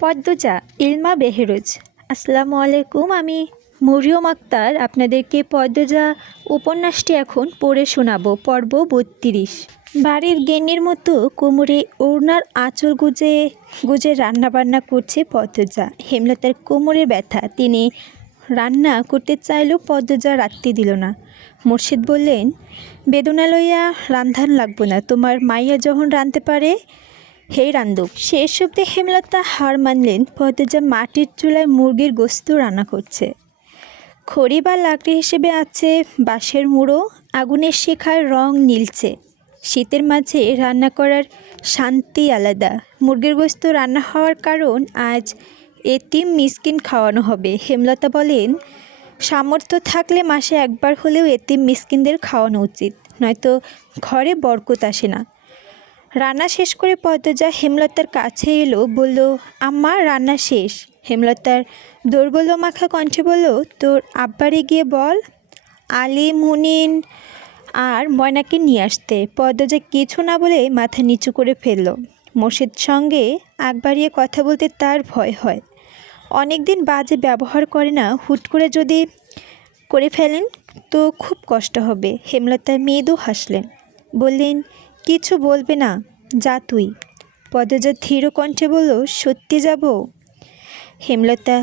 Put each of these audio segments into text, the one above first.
পদ্মজা ইলমা বেহেরোজ। আসসালামু আলাইকুম। আমি মরিয়ম আক্তার আপনাদেরকে পদ্মজা উপন্যাসটি এখন পড়ে শোনাবো। পর্ব 32। বাড়ির গেন্নির মতো কোমরে ওড়নার আঁচল গুজে গুজে রান্নাবান্না করছে পদ্মজা। হেমলতার কোমরে ব্যথা, তিনি রান্না করতে চাইলেও পদ্মজা রাখতে দিল না। মুর্শিদ বললেন, বেদনা লইয়া রান্ধান লাগবো না, তোমার মাইয়া যখন রাঁধতে পারে হেই রান্ধুক। শেষ অব্দি হেমলতা হার মানলেন। পদ্মজা মাটির চুলায় মুরগির গোস্ত রান্না করছে। খড়ি বা লাকড়ি হিসেবে আছে বাঁশের মুড়ো, আগুনের শিখার রং নীলচে। শীতের মাঝে রান্না করার শান্তি আলাদা। মুরগির গোস্ত রান্না হওয়ার কারণ আজ এতিম মিসকিন খাওয়ানো হবে। হেমলতা বলেন, সামর্থ্য থাকলে মাসে একবার হলেও এতিম মিসকিনদের খাওয়ানো উচিত, নয়তো ঘরে বরকত আসে না। রান্না শেষ করে পদ্মজা হেমলতার কাছে এলো, বলল, আম্মা রান্না শেষ। হেমলতার দৌর্বল্য মাখা কণ্ঠে বলল, তোর আব্বারে গিয়ে বল আলী, মুনিন আর ময়নাকে নিয়ে আসতে। পদ্মজা কিছু না বলে মাথা নিচু করে ফেলল। মোর্শেদ সঙ্গে আগ বাড়িয়ে কথা বলতে তার ভয় হয়। অনেক দিন বাজে ব্যবহার করে না, হুট করে যদি করে ফেলেন তো খুব কষ্ট হবে। হেমলতা মৃদু হাসলেন, বললেন, কিছু বলবে না, যা তুই। পদ্মজা ধীর কণ্ঠে বলল, সত্যি যাব? হেমলতা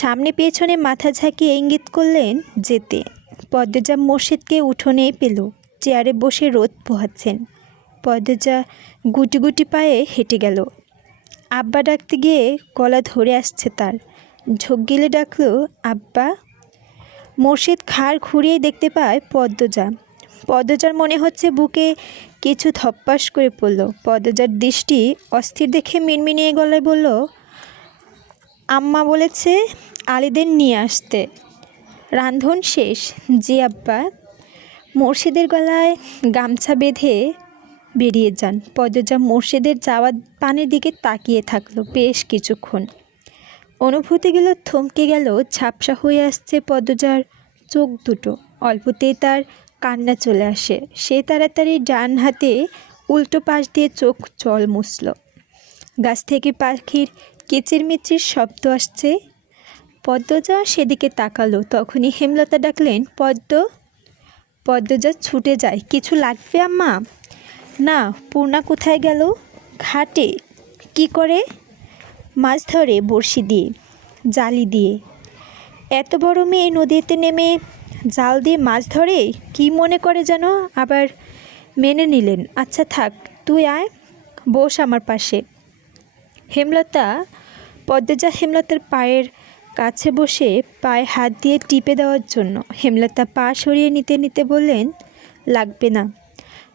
সামনে পেছনে মাথা ঝাঁকিয়ে ইঙ্গিত করলেন যেতে। পদ্মজা মোর্শেদকে উঠোনে পেল, চেয়ারে বসে রোদ পোহাচ্ছেন। পদ্মজা গুটি গুটি পায়ে হেঁটে গেল। আব্বা ডাকতে গিয়ে গলা ধরে আসছে তার। ঝোঁক গিলে ডাকল, আব্বা। মোর্শেদ ঘাড় ঘুরিয়ে দেখতে পায় পদ্মজা। পদ্মজার মনে হচ্ছে বুকে কিছু ধপ্পাস করে পড়ল। পদ্মজার দৃষ্টি অস্থির দেখে মিনমিনিয়ে গলায় বলল, আম্মা বলেছে আলীদের নিয়ে আসতে। রান্ধন শেষ? জি আব্বা। মোর্শেদের গলায় গামছা বেঁধে বেরিয়ে যান। পদ্মজা মোর্শেদের যাওয়ার পানের দিকে তাকিয়ে থাকলো বেশ কিছুক্ষণ। অনুভূতিগুলো থমকে গেল, ঝাপসা হয়ে আসছে পদ্মজার চোখ দুটো। অল্পতেই তার কান্না চলে আসে। সে তাড়াতাড়ি ডান হাতে উল্টো পাশ দিয়ে চোখ জল মুছল। গাছ থেকে পাখির কিচিরমিচির শব্দ আসছে। পদ্মজা সেদিকে তাকালো। তখনই হেমলতা ডাকলেন, পদ্ম। পদ্মজা ছুটে যায়, কিছু লাগবে আম্মা? না। পূর্ণা কোথায় গেল? ঘাটে। কি করে? মাছ ধরে বড়শি দিয়ে, জালি দিয়ে। এত বড় মেয়ে নদীতে নেমে জাল দিয়ে মাছ ধরে? কি মনে করে যেন আবার মেনে নিলেন। আচ্ছা থাক, তুই আয়, বস আমার পাশে। পদ্মজা হেমলতার পায়ের কাছে বসে পায়ে হাত দিয়ে টিপে দেওয়ার জন্য। হেমলতা পা সরিয়ে নিতে নিতে বললেন, লাগবে না।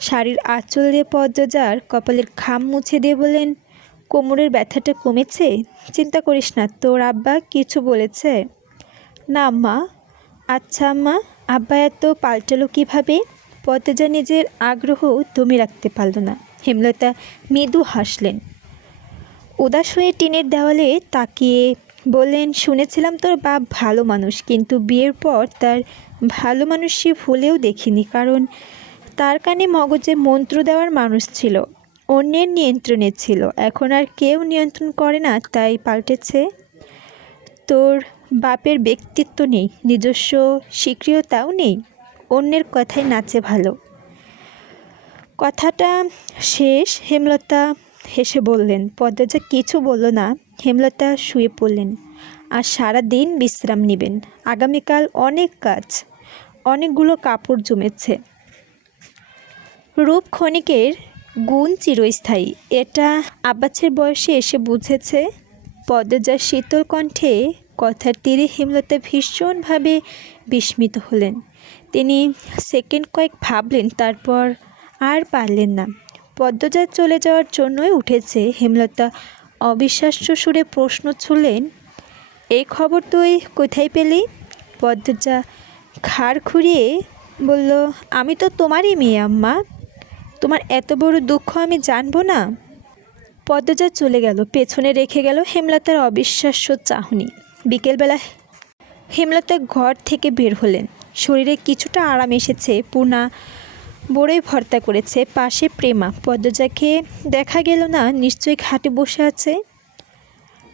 শাড়ির আঁচল দিয়ে পদ্মজার কপালের ঘাম মুছে দিয়ে বললেন, কোমরের ব্যথাটা কমেছে? চিন্তা করিস না, তোর আব্বা কিছু বলেছে? না আম্মা। আচ্ছা আম্মা, আব্বা এত পাল্টালো কীভাবে? পদ্মজা নিজের আগ্রহ দমে রাখতে পারল না। হেমলতা মৃদু হাসলেন। উদাস হয়ে টিনের দেওয়ালে তাকিয়ে বললেন, শুনেছিলাম তোর বাপ ভালো মানুষ, কিন্তু বিয়ের পর তার ভালো মানুষই ভুলেও দেখিনি। কারণ তার কানে মগজে মন্ত্র দেওয়ার মানুষ ছিল, অন্যের নিয়ন্ত্রণে ছিল। এখন আর কেউ নিয়ন্ত্রণ করে না, তাই পাল্টেছে। তোর বাপের ব্যক্তিত্ব নেই, নিজস্ব স্বীকৃয়তাও নেই, অন্যের কথায় নাচে ভালো। কথাটা শেষ হেমলতা হেসে বললেন। পদ্মজা কিছু বলল না। হেমলতা শুয়ে পড়লেন। আর সারা দিন বিশ্রাম নেবেন। আগামীকাল অনেক কাজ, অনেকগুলো কাপড় জমেছে। রূপ ক্ষণিকের, গুণ চিরস্থায়ী, এটা আব্বাসের বয়সে এসে বুঝেছে। পদ্মজার শীতল কণ্ঠে কথার তীরে হেমলতা ভীষণভাবে বিস্মিত হলেন। তিনি সেকেন্ড কয়েক ভাবলেন, তারপর আর পারলেন না। পদ্মজা চলে যাওয়ার জন্যই উঠেছে। হেমলতা অবিশ্বাস্য সুরে প্রশ্ন ছুড়লেন, এই খবর তুই কোথায় পেলি? পদ্মজা ঘাড় ঘুরিয়ে বলল, আমি তো তোমারই মেয়ে আম্মা, তোমার এত বড় দুঃখ আমি জানবো না? পদ্মজা চলে গেল, পেছনে রেখে গেল হেমলতার অবিশ্বাস্য চাহনি। বিকেলবেলা হেমলতা ঘর থেকে বের হলেন। শরীরে কিছুটা আরাম এসেছে। পূর্ণা বড়ই ভর্তা করেছে, পাশে প্রেমা। পদ্মজাকে দেখা গেল না, নিশ্চয়ই ঘাটে বসে আছে।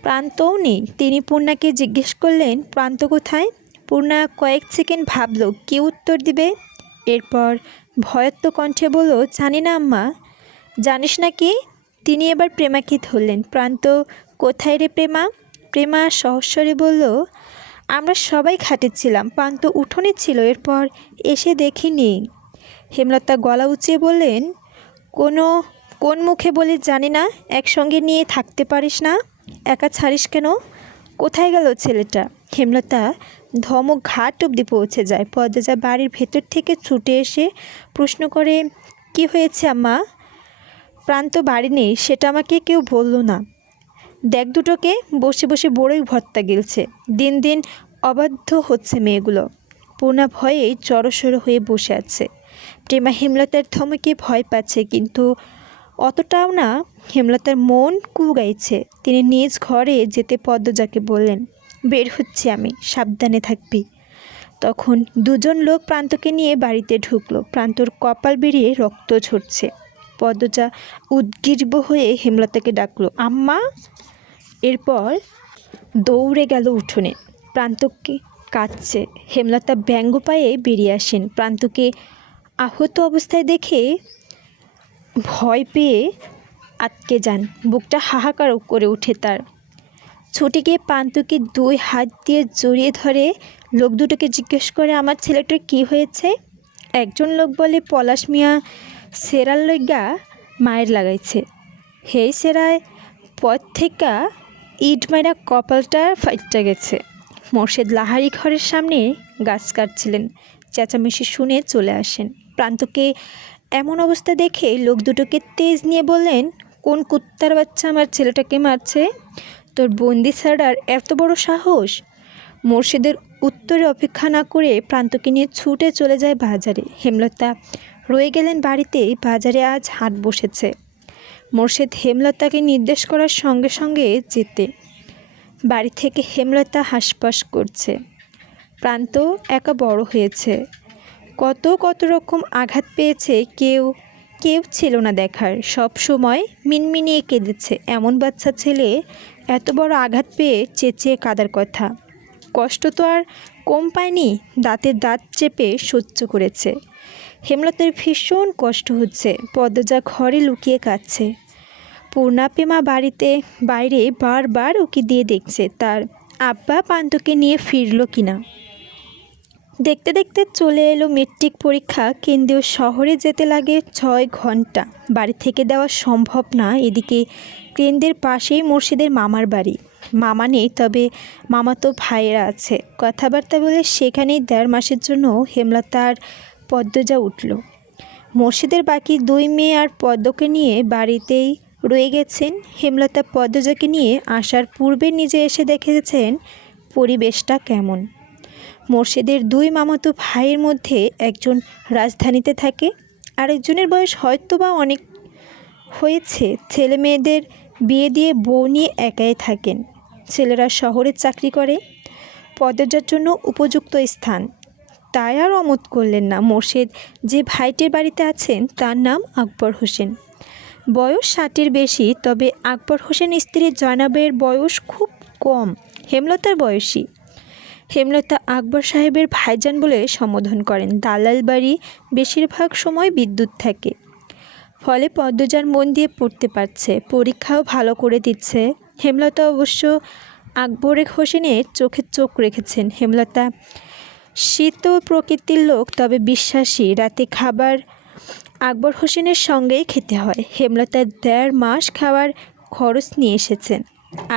প্রান্তও নেই। তিনি পূর্ণাকে জিজ্ঞেস করলেন, প্রান্ত কোথায়? পূর্ণা কয়েক সেকেন্ড ভাবল কি উত্তর দিবে। এরপর ভয়ার্ত কণ্ঠে বলল, জানি না আম্মা। জানিস না কি? তিনি এবার প্রেমাকে ধরলেন। প্রান্ত, কোথায় রে প্রেমা? প্রেমা সহস্বরে বলল, আমরা সবাই খাটেছিলাম, প্রান্ত উঠোনে ছিল, এরপর এসে দেখিনি। হেমলতা গলা উঁচিয়ে বললেন, কোন মুখে বলি জানি না, একসঙ্গে নিয়ে থাকতে পারিস না? একা ছাড়িস কেন? কোথায় গেল ছেলেটা? হেমলতা ধমক ঘাট অবধি পৌঁছে যায়। পদ্মজা বাড়ির ভেতর থেকে ছুটে এসে প্রশ্ন করে, কি হয়েছে আম্মা? প্রান্ত বাড়ি নেই, সেটা আমাকে কেউ বলল না। দেখ দুটোকে, বসে বসে বড়ই ভর্তা গিলছে। দিন দিন অবাধ্য হচ্ছে মেয়েগুলো। পূর্ণা ভয়ে জড়সড় হয়ে বসে আছে। প্রেমা হেমলতার ধমকে ভয় পাচ্ছে, কিন্তু অতটাও না। হেমলতার মন কুগাইছে। তিনি নিজ ঘরে যেতে পদ্মজাকে বললেন, বের হচ্ছি আমি, সাবধানে থাকবি। তখন দুজন লোক প্রান্তকে নিয়ে বাড়িতে ঢুকলো। প্রান্তর কপাল বেরিয়ে রক্ত ঝরছে। পদ্মজা উদ্গ্রীব হয়ে হেমলতাকে ডাকলো, আম্মা। এরপর দৌড়ে গেল উঠোনে। প্রান্তকে কাঁদছে। হেমলতা ব্যঙ্গ পায়ে বেরিয়ে আসেন। প্রান্তকে আহত অবস্থায় দেখে ভয় পেয়ে আটকে যান। বুকটা হাহাকার করে ওঠে তার। ছুটে গিয়ে প্রান্তকে দুই হাত দিয়ে জড়িয়ে ধরে লোক দুটোকে জিজ্ঞেস করে, আমার ছেলেটার কি হয়েছে? একজন লোক বলে, পলাশ মিয়া সেরার লইগা মায়ের লাগাইছে। হেই সেরায় পথ থেকে ইট মাইরা কপালটা ফাইটটা গেছে। মোর্শেদ লাহারি ঘরের সামনে গাছ কাটছিলেন। চেঁচামেচি শুনে চলে আসেন। প্রান্তকে এমন অবস্থা দেখে লোক দুটোকে তেজ নিয়ে বললেন, কোন কুত্তার বাচ্চা আমার ছেলেটাকে মারছে? তোর বন্দি ছাড়ার এত বড় সাহস? মোর্শেদের উত্তরে অপেক্ষা না করে প্রান্তকে নিয়ে ছুটে চলে যায় বাজারে। হেমলতা রয়ে গেলেন বাড়িতে। বাজারে আজ হাট বসেছে। মোর্শেদ হেমলতাকে নির্দেশ করার সঙ্গে সঙ্গে যেতে। বাড়ি থেকে হেমলতা হাসপাস করছে। প্রান্ত একা বড় হয়েছে। কত রকম আঘাত পেয়েছে, কেউ ছিল না দেখার। সব সময় মিনমিনিয়ে কেঁদেছে। এমন বাচ্চা ছেলে এত বড় আঘাত পেয়ে চেঁচিয়ে কাঁদার কথা। কষ্ট তো আর কম পায়নি, দাঁতে দাঁত চেপে সহ্য করেছে। হেমলতার ভীষণ কষ্ট হচ্ছে। পদ্মজা ঘরে লুকিয়ে কাঁদছে। পূর্ণা প্রেমা বাইরে বারবার ওকে দিয়ে দেখছে তার আব্বা প্রান্তকে নিয়ে ফিরল কিনা। দেখতে দেখতে চলে এলো মেট্রিক পরীক্ষা। কেন্দ্রীয় শহরে যেতে লাগে 6 ঘন্টা। বাড়ি থেকে দেওয়া সম্ভব না। এদিকে কেন্দ্রের পাশেই মুর্শিদের মামার বাড়ি। মামা নেই, তবে মামাতো ভাইয়েরা আছে। কথাবার্তা বলে সেখানেই 1.5 মাসের জন্য হেমলতা আর পদ্মজা উঠল। মুর্শিদের বাকি 2 মেয়ে আর পদ্মকে নিয়ে বাড়িতেই রয়ে গেছেন। হেমলতা পদ্মজাকে নিয়ে আসার পূর্বে নিজে এসে দেখেছেন পরিবেশটা কেমন। মোর্শেদের 2 মামাতো ভাইয়ের মধ্যে একজন রাজধানীতে থাকে, আরেকজনের বয়স হয়তো বা অনেক হয়েছে। ছেলে মেয়েদের বিয়ে দিয়ে বউ নিয়ে একাই থাকেন। ছেলেরা শহরে চাকরি করে। পদ্মজার জন্য উপযুক্ত স্থান। তাই আর অমত করলেন না। মোর্শেদ যে ভাইটির বাড়িতে আছেন তার নাম আকবর হোসেন। বয়স 60-এর বেশি, তবে আকবর হোসেন স্ত্রী জয়নাবের বয়স খুব কম, হেমলতার বয়সী। হেমলতা আকবর সাহেবের ভাইজান বলে সম্বোধন করেন। দালাল বাড়ি, বেশিরভাগ সময় বিদ্যুৎ থাকে, ফলে পদ্মজার মন দিয়ে পড়তে পারছে। পরীক্ষাও ভালো করে দিচ্ছে। হেমলতা অবশ্য আকবর হোসেনের চোখে চোখ রেখেছেন। হেমলতা শীত প্রকৃতির লোক, তবে বিশ্বাসী। রাতে খাবার আকবর হোসেনের সঙ্গেই খেতে হয়। হেমলতা 1.5 মাস খাওয়ার খরচ নিয়ে এসেছেন।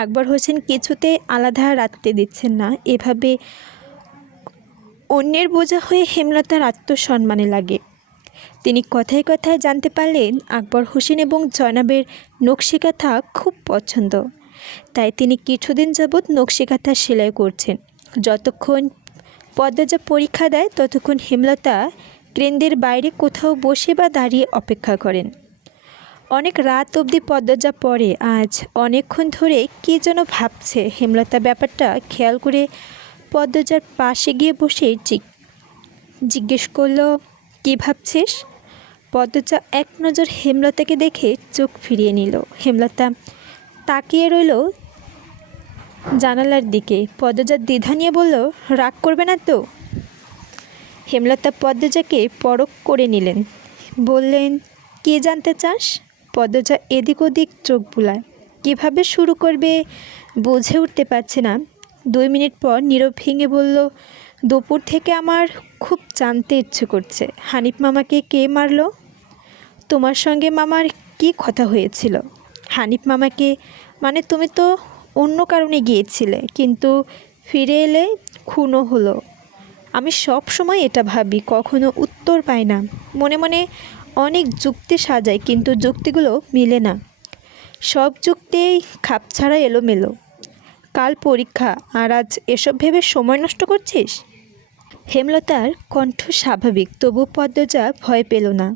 আকবর হোসেন কিছুতেই আলাদা রাখতে দিচ্ছেন না। এভাবে অন্যের বোঝা হয়ে হেমলতার আত্মসম্মানে লাগে। তিনি কথায় কথায় জানতে পারলেন আকবর হোসেন এবং জয়নাবের নকশিকাঁথা খুব পছন্দ। তাই তিনি কিছুদিন যাবৎ নকশিকাঁথা সেলাই করছেন। যতক্ষণ পদ্মজা পরীক্ষা দেয় ততক্ষণ হেমলতা কেন্দ্রের বাইরে কোথাও বসে বা দাঁড়িয়ে অপেক্ষা করেন। অনেক রাত অবধি পদ্মজা পড়ে। আজ অনেকক্ষণ ধরে কী যেন ভাবছে। হেমলতা ব্যাপারটা খেয়াল করে পদ্মজার পাশে গিয়ে বসে জিজ্ঞেস করল, কী ভাবছিস? পদ্মজা এক নজর হেমলতাকে দেখে চোখ ফিরিয়ে নিল। হেমলতা তাকিয়ে রইল জানালার দিকে। পদ্মজা দ্বিধা নিয়ে বলল, রাগ করবে না তো? হেমলতা পদ্মজাকে পরখ করে নিলেন, বললেন, কী জানতে চাস? পদ্মজা এদিক ওদিক চোখ বুলায়, কীভাবে শুরু করবে বুঝে উঠতে পারছে না। 2 মিনিট পর নীরব ভেঙে বলল, দুপুর থেকে আমার খুব জানতে ইচ্ছে করছে, হানিফ মামাকে কে মারলো? তোমার সঙ্গে মামার কি কথা হয়েছিল? হানিফ মামাকে মানে তুমি তো অন্য কারণে গিয়েছিলে, কিন্তু ফিরে এলে খুনও হলো। আমি সব সময় এটা ভাবি, কখনো উত্তর পাই না। মনে মনে অনেক যুক্তি সাজাই, কিন্তু যুক্তিগুলো মিলে না। সব যুক্তিই খাপছাড়া এলোমেলো। কাল পরীক্ষা, আর আজ এসব ভেবে সময় নষ্ট করছিস? হেমলতার কণ্ঠ স্বাভাবিক, তবু পদ্মজা ভয় পেল না।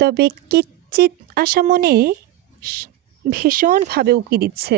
তবে কিঞ্চিৎ আশা মনে ভীষণভাবে উকি দিচ্ছে।